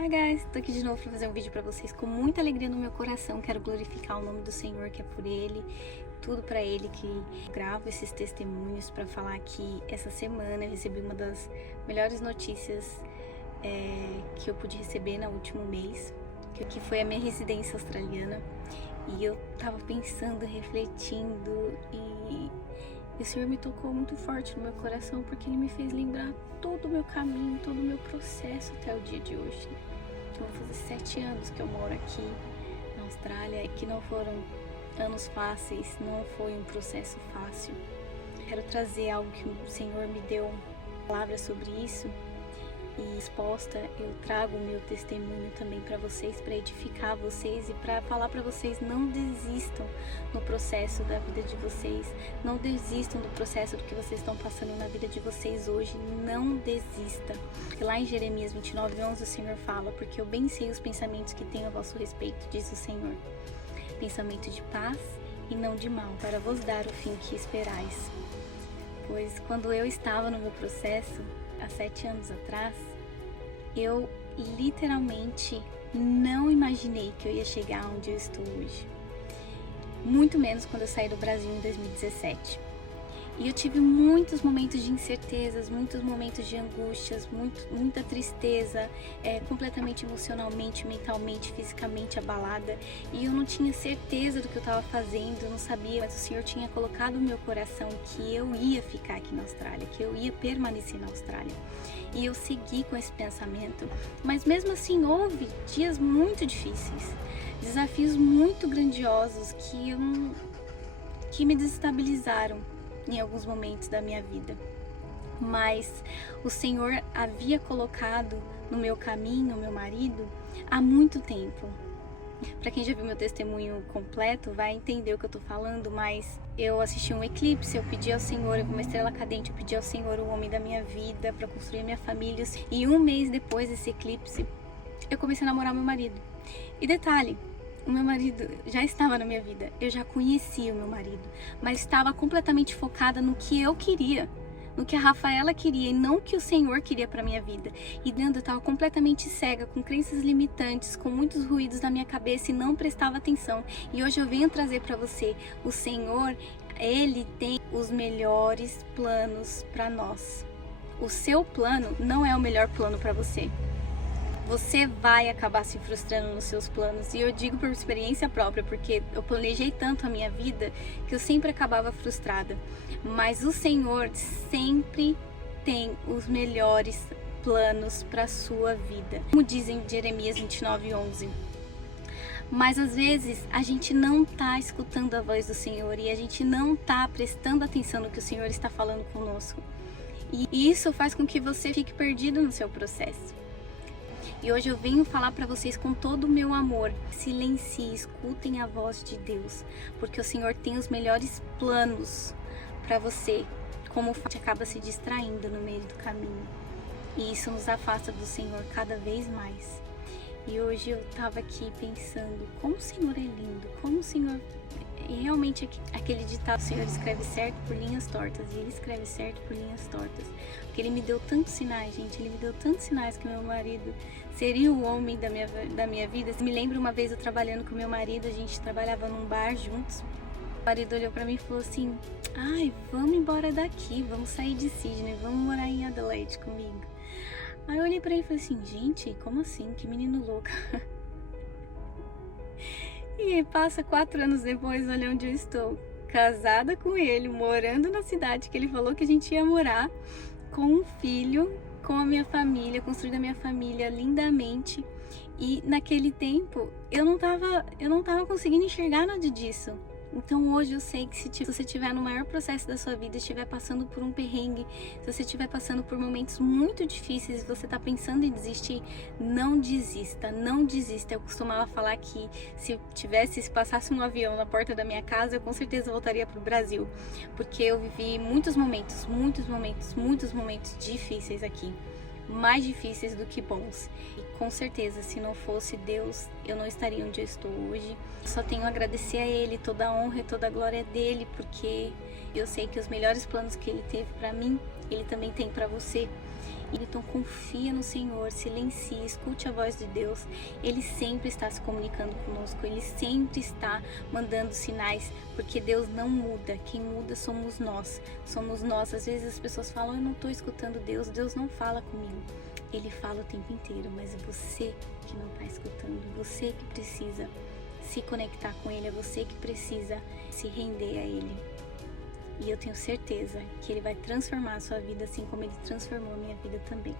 Hi guys, tô aqui de novo pra fazer um vídeo pra vocês com muita alegria no meu coração. Quero glorificar o nome do Senhor, que é por Ele, tudo pra Ele que gravo esses testemunhos pra falar que essa semana eu recebi uma das melhores notícias que eu pude receber no último mês, que foi a minha residência australiana. E eu tava pensando, refletindo e o Senhor me tocou muito forte no meu coração, porque Ele me fez lembrar todo o meu caminho, todo o meu processo até o dia de hoje. Vão fazer 7 anos que eu moro aqui na Austrália e que não foram anos fáceis, não foi um processo fácil. Quero trazer algo que o Senhor me deu, palavras sobre isso. E exposta, eu trago o meu testemunho também para vocês, para edificar vocês e para falar para vocês: não desistam no processo da vida de vocês, não desistam do processo do que vocês estão passando na vida de vocês hoje, não desista. Porque lá em Jeremias 29:11 o Senhor fala: porque eu bem sei os pensamentos que tenho a vosso respeito, diz o Senhor, pensamento de paz e não de mal, para vos dar o fim que esperais. Pois quando eu estava no meu processo, há 7 anos atrás, eu literalmente não imaginei que eu ia chegar onde eu estou hoje. Muito menos quando eu saí do Brasil em 2017. E eu tive muitos momentos de incertezas, muitos momentos de angústias, muita tristeza, completamente emocionalmente, mentalmente, fisicamente abalada. E eu não tinha certeza do que eu estava fazendo, eu não sabia, mas o Senhor tinha colocado no meu coração que eu ia ficar aqui na Austrália, que eu ia permanecer na Austrália. E eu segui com esse pensamento, mas mesmo assim houve dias muito difíceis, desafios muito grandiosos que me desestabilizaram em alguns momentos da minha vida. Mas o Senhor havia colocado no meu caminho o meu marido há muito tempo. Para quem já viu meu testemunho completo vai entender o que eu tô falando, mas eu assisti um eclipse, eu pedi ao Senhor, uma estrela cadente, eu pedi ao Senhor o homem da minha vida para construir a minha família. E um mês depois desse eclipse, eu comecei a namorar meu marido. E detalhe, o meu marido já estava na minha vida, eu já conhecia o meu marido, mas estava completamente focada no que eu queria, no que a Rafaela queria e não o que o Senhor queria para minha vida. E dentro eu estava completamente cega, com crenças limitantes, com muitos ruídos na minha cabeça e não prestava atenção. E hoje eu venho trazer para você: o Senhor, Ele tem os melhores planos para nós. O seu plano não é o melhor plano para você. Você vai acabar se frustrando nos seus planos. E eu digo por experiência própria, porque eu planejei tanto a minha vida que eu sempre acabava frustrada. Mas o Senhor sempre tem os melhores planos para a sua vida. Como dizem Jeremias 29:11. Mas às vezes a gente não está escutando a voz do Senhor e a gente não está prestando atenção no que o Senhor está falando conosco. E isso faz com que você fique perdido no seu processo. E hoje eu venho falar para vocês com todo o meu amor: silencie, escutem a voz de Deus, porque o Senhor tem os melhores planos para você. Como a gente acaba se distraindo no meio do caminho, e isso nos afasta do Senhor cada vez mais. E hoje eu estava aqui pensando como o Senhor é lindo, como o Senhor realmente, aquele ditado: o Senhor escreve certo por linhas tortas, e Ele escreve certo por linhas tortas. Porque Ele me deu tantos sinais, gente, Ele me deu tantos sinais que meu marido seria o homem da minha vida. Me lembro uma vez eu trabalhando com meu marido, a gente trabalhava num bar juntos. O marido olhou pra mim e falou assim: ai, vamos embora daqui, vamos sair de Sydney, vamos morar em Adelaide comigo. Aí eu olhei pra ele e falei assim: gente, como assim? Que menino louco. E passa 4 anos depois, olha onde eu estou, casada com ele, morando na cidade que ele falou que a gente ia morar, com um filho, com a minha família, construindo a minha família lindamente. E naquele tempo eu não tava conseguindo enxergar nada disso. Então hoje eu sei que se você estiver no maior processo da sua vida, estiver passando por um perrengue, se você estiver passando por momentos muito difíceis e você está pensando em desistir, não desista, não desista. Eu costumava falar que se passasse um avião na porta da minha casa, eu com certeza voltaria para o Brasil, porque eu vivi muitos momentos difíceis aqui. Mais difíceis do que bons. E com certeza, se não fosse Deus, eu não estaria onde eu estou hoje. Só tenho a agradecer a Ele, toda a honra e toda a glória dele, porque eu sei que os melhores planos que Ele teve para mim, Ele também tem para você. Então confia no Senhor, silencie, escute a voz de Deus. Ele sempre está se comunicando conosco, Ele sempre está mandando sinais, porque Deus não muda, quem muda somos nós. Às vezes as pessoas falam, eu não estou escutando Deus, Deus não fala comigo. Ele fala o tempo inteiro, mas é você que não está escutando, você que precisa se conectar com Ele, é você que precisa se render a Ele. E eu tenho certeza que Ele vai transformar a sua vida assim como Ele transformou a minha vida também.